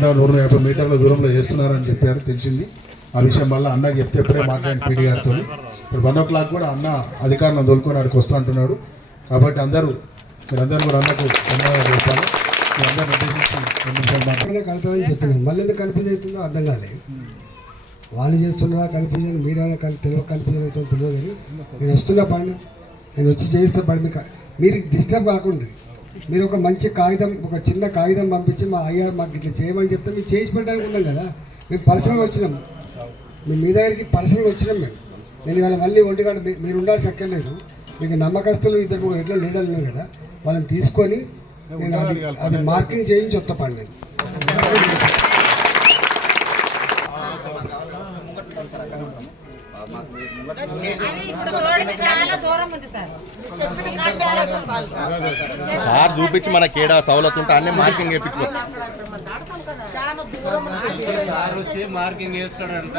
100-150 మీటర్ల దూరంలో చేస్తున్నారని చెప్పారు, తెలిసింది. ఆ విషయం వల్ల అన్నకి చెప్తే ఎప్పుడే మాట్లాడిన పీడి గారితో ఇప్పుడు 1 o'clock కూడా అన్న అధికారులను తోలుకొని అక్కడికి వస్తూ అంటున్నాడు. కాబట్టి మీరందరూ కూడా అన్నకు ధన్యవాదాలు చెప్పాలి. మీరందరూ నిర్దేశించి 2 నిమిషాలు కలుపుతారని చెప్పినాను. మళ్ళీ ఎందుకు కన్ఫ్యూజ్ అవుతుందో అర్థం కాలేదు. వాళ్ళు చేస్తున్నారా కన్ఫ్యూజన్, మీరైనా కన్ఫ్యూజన్ అవుతుందో తెలియదు. కానీ నేను వస్తున్నా పని, నేను వచ్చి చేస్తే పని మీరు డిస్టర్బ్ కాకుండా మీరు ఒక మంచి కాగితం, ఒక చిన్న కాగితం పంపించి అయ్యా మాకు ఇట్లా చేయమని చెప్తే మీరు చేసి పెట్టడానికి ఉన్నాం కదా. మేము పర్సనల్గా వచ్చినాం, మీ దగ్గరికి పర్సనల్గా వచ్చినాం. నేను ఇవాళ మళ్ళీ ఒంటిగంట మీరు ఉండాల్సి అక్కర్లేదు. మీకు నమ్మకస్తులు 2-3 ఎట్లా లీడర్లు ఉన్నారు కదా, వాళ్ళని తీసుకొని నేను అది మార్కింగ్ చేయించి వస్తా పని. నేను సార్ చూపించి మనకి ఏడా సౌలత్ ఉంటే అన్ని మార్కింగ్ వేయించుకోవచ్చు. మార్కింగ్ చేస్తాడంట.